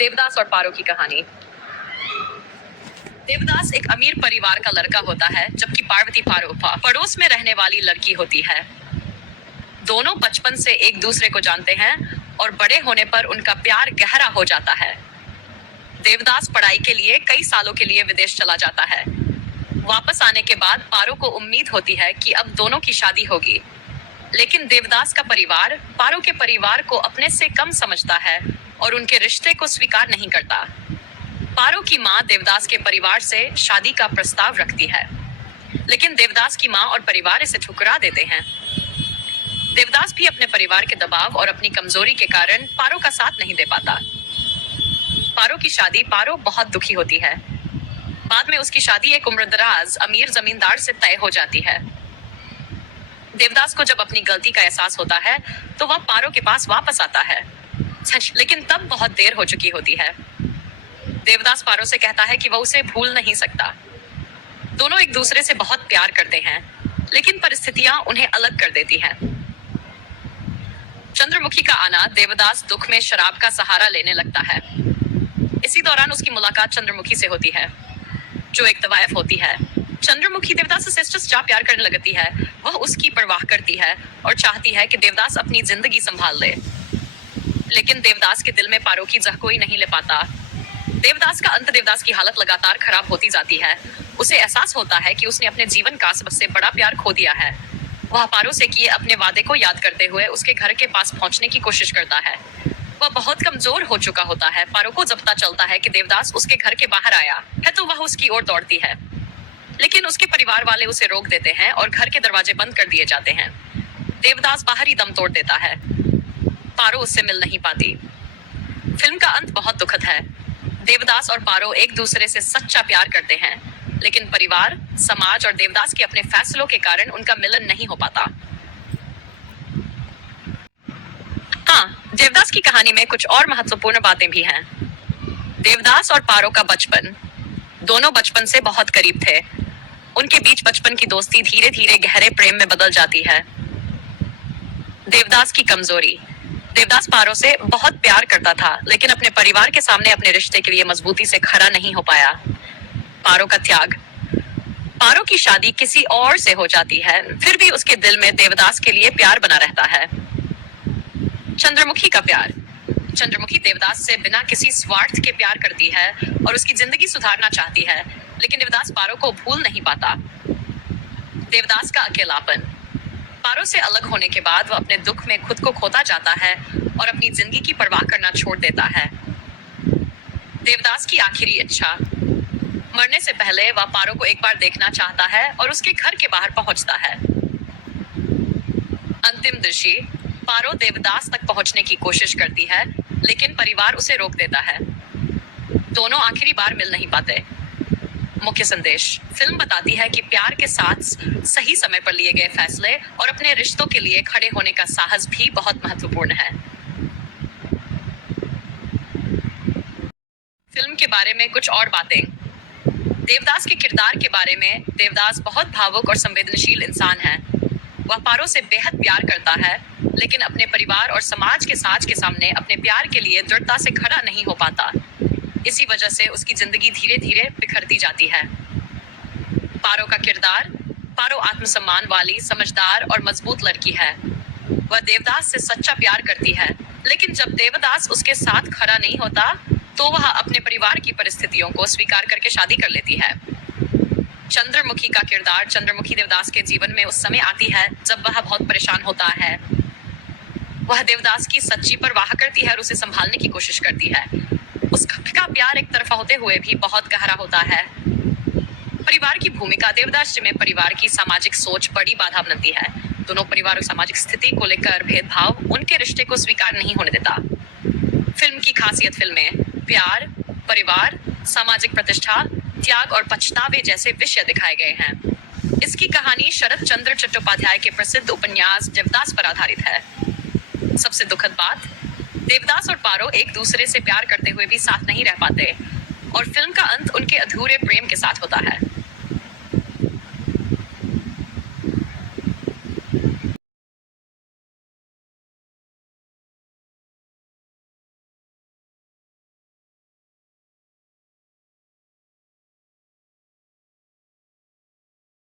देवदास और पारो की कहानी। देवदास एक अमीर परिवार का लड़का होता है, जबकि पार्वती पारो पड़ोस में रहने वाली लड़की होती है। दोनों बचपन से एक दूसरे को जानते हैं और बड़े होने पर उनका प्यार गहरा हो जाता है। देवदास पढ़ाई के लिए कई सालों के लिए विदेश चला जाता है। वापस आने के बाद पारो को उम्मीद होती है कि अब दोनों की शादी होगी, लेकिन देवदास का परिवार पारो के परिवार को अपने से कम समझता है और उनके रिश्ते को स्वीकार नहीं करता। पारो की मां देवदास के परिवार से शादी का प्रस्ताव रखती है, लेकिन देवदास की मां और परिवार इसे ठुकरा देते हैं। देवदास भी अपने परिवार के दबाव और अपनी कमजोरी के कारण पारो का साथ नहीं दे पाता। पारो की शादी पारो बहुत दुखी होती है। बाद में उसकी शादी एक उम्रदराज अमीर जमींदार से तय हो जाती है। देवदास को जब अपनी गलती का एहसास होता है तो वह पारो के पास वापस आता है, लेकिन तब बहुत देर हो चुकी होती है। देवदास पारो से कहता है कि वह उसे भूल नहीं सकता। दोनों एक दूसरे से बहुत प्यार करते हैं, लेकिन परिस्थितियां उन्हें अलग कर देती हैं। चंद्रमुखी का आना देवदास दुख में शराब का सहारा लेने लगता है। इसी दौरान उसकी मुलाकात चंद्रमुखी से होती है, जो एक तवायफ होती है। चंद्रमुखी देवदास से सच्चा प्यार करने लगती है। वह उसकी परवाह करती है और चाहती है कि देवदास अपनी जिंदगी संभाल ले, लेकिन देवदास के दिल में पारो की जगह कोई नहीं ले पाता। देवदास का अंत देवदास की हालत लगातार खराब होती जाती है। उसे एहसास होता है कि उसने अपने जीवन का सबसे बड़ा प्यार खो दिया है। वह पारो से किए अपने वादे को याद करते हुए उसके घर के पास पहुंचने की कोशिश करता है। वह बहुत कमजोर हो चुका होता है। पारो को जब पता चलता है कि देवदास उसके घर के बाहर आया है तो वह उसकी ओर दौड़ती है, लेकिन उसके परिवार वाले उसे रोक देते हैं और घर के दरवाजे बंद कर दिए जाते हैं। देवदास बाहर ही दम तोड़ देता है। पारो उससे मिल नहीं पाती। फिल्म का अंत बहुत दुखद है। देवदास और पारो एक दूसरे से सच्चा प्यार करते हैं, लेकिन परिवार, समाज और देवदास के अपने फैसलों के कारण उनका मिलन नहीं हो पाता। हाँ, देवदास की कहानी में कुछ और महत्वपूर्ण बातें भी हैं। देवदास और पारो का बचपन। दोनों बचपन से बहुत करीब थे। उनके बीच बचपन की दोस्ती धीरे धीरे गहरे प्रेम में बदल जाती है। देवदास की कमजोरी। देवदास पारो से बहुत प्यार करता था, लेकिन अपने परिवार के सामने अपने रिश्ते के लिए मजबूती से खड़ा नहीं हो पाया। पारो का त्याग। पारो की शादी किसी और से हो जाती है, फिर भी उसके दिल में देवदास के लिए प्यार बना रहता है। चंद्रमुखी का प्यार। चंद्रमुखी देवदास से बिना किसी स्वार्थ के प्यार करती है और उसकी जिंदगी सुधारना चाहती है, लेकिन देवदास पारो को भूल नहीं पाता। देवदास का अकेलापन। पारो से अलग होने के बाद वह अपने दुख में खुद को खोता जाता है और अपनी जिंदगी की परवाह करना छोड़ देता है। देवदास की आखिरी इच्छा। मरने से पहले वह पारो को एक बार देखना चाहता है और उसके घर के बाहर पहुंचता है। अंतिम दृश्य। पारो देवदास तक पहुंचने की कोशिश करती है, लेकिन परिवार उसे रोक देता है। दोनों आखिरी बार मिल नहीं पाते। मुख्य संदेश। फिल्म बताती है कि प्यार के साथ सही समय पर लिए गए फैसले और अपने रिश्तों के लिए खड़े होने का साहस भी बहुत महत्वपूर्ण है। फिल्म के बारे में कुछ और बातें। देवदास के किरदार के बारे में। देवदास बहुत भावुक और संवेदनशील इंसान है। वह पारो से बेहद प्यार करता है, लेकिन अपने परिवार और समाज के साज के सामने अपने प्यार के लिए दृढ़ता से खड़ा नहीं हो पाता। इसी वजह से उसकी जिंदगी धीरे धीरे बिखरती जाती है। पारो का किरदार। पारो आत्मसम्मान वाली, समझदार और मजबूत लड़की है। वह देवदास से सच्चा प्यार करती है, लेकिन जब देवदास उसके साथ खड़ा नहीं होता तो वह अपने परिवार की परिस्थितियों को स्वीकार करके शादी कर लेती है। चंद्रमुखी का किरदार। चंद्रमुखी देवदास के जीवन में उस समय आती है जब वह बहुत परेशान होता है। वह देवदास की सच्ची परवाह करती है और उसे संभालने की कोशिश करती है। उसका प्यार एक तरफा होते हुए भी बहुत गहरा होता है। परिवार की भूमिका। देवदास में परिवार की सामाजिक सोच बड़ी बाधा बनती है। दोनों परिवार और सामाजिक स्थिति को लेकर भेदभाव उनके रिश्ते को स्वीकार नहीं होने देता। फिल्म की खासियत। फिल्में प्यार, परिवार, सामाजिक प्रतिष्ठा, त्याग और पछतावे जैसे विषय दिखाए गए हैं। इसकी कहानी शरत चंद्र चट्टोपाध्याय के प्रसिद्ध उपन्यास देवदास पर आधारित है। सबसे दुखद बात। देवदास और पारो एक दूसरे से प्यार करते हुए भी साथ नहीं रह पाते और फिल्म का अंत उनके अधूरे प्रेम के साथ होता है।